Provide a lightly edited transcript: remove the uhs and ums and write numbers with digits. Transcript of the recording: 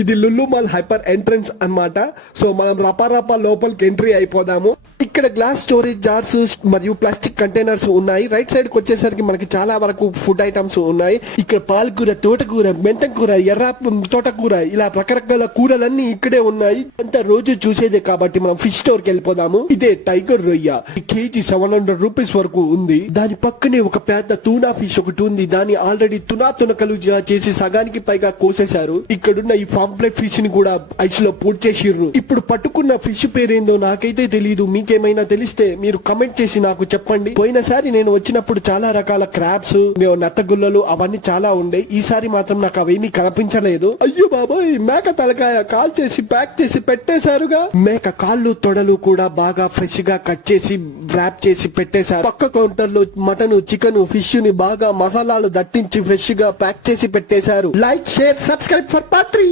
ఇది Lulu mall hyper entrance అన్నమాట. So మనం రపారపా లోపలికి ఎంట్రీ అయిపోదాము. ఇక్కడ గ్లాస్ స్టోరేజ్ జార్స్ మరియు ప్లాస్టిక్ కంటైనర్స్ ఉన్నాయి. రైట్ సైడ్ కి వచ్చేసరికి మనకి చాలా వరకు ఫుడ్ ఐటమ్స్ ఉన్నాయి. ఇక్కడ పాలకూర, తోటకూర, మెంతం కూర, ఎర్ర తోటకూర, ఇలా రకరకాల కూరలన్నీ ఇక్కడే ఉన్నాయి. అంతా రోజు చూసేదే కాబట్టి మనం ఫిష్ స్టోర్ కి వెళ్ళిపోదాము. ఇదే టైగర్ రొయ్య, కేజీ 700 రూపీస్ వరకు ఉంది. దాని పక్కనే ఒక పెద్ద టూనా ఫిష్ ఒకటి ఉంది. దాన్ని ఆల్రెడీ తునకలు చేసి సగానికి పైగా కోసేశారు. ఇక్కడున్న ఈ పాంప్లెట్ ఫిష్ ని కూడా ఐస్ లో పూర్తి చేసిర్రు. ఇప్పుడు పట్టుకున్న ఫిష్ పేరేందో నాకైతే తెలియదు. మీకేమైనా తెలిస్తే మీరు కమెంట్ చేసి నాకు చెప్పండి. పోయినసారి నేను వచ్చినప్పుడు చాలా రకాల క్రాబ్స్, నత్తగుల్లలు అవన్నీ చాలా ఉండే. ఈసారి మాత్రం నాకు అవేమీ కనిపించలేదు. అయ్యో బాబాయ్, మేక తలకాయ కాల్ చేసి ప్యాక్ చేసి పెట్టేశారుగా. మేక కాళ్ళు తొడలు కూడా బాగా ఫ్రెష్ గా కట్ చేసి ర్యాప్ చేసి పెట్టేశారు. పక్క కౌంటర్ లో మటన్, చికెన్, ఫిష్ ని బాగా మసాలాలు దట్టించి ఫ్రెష్ గా ప్యాక్ చేసి పెట్టేశారు. Like, share, subscribe for part 3.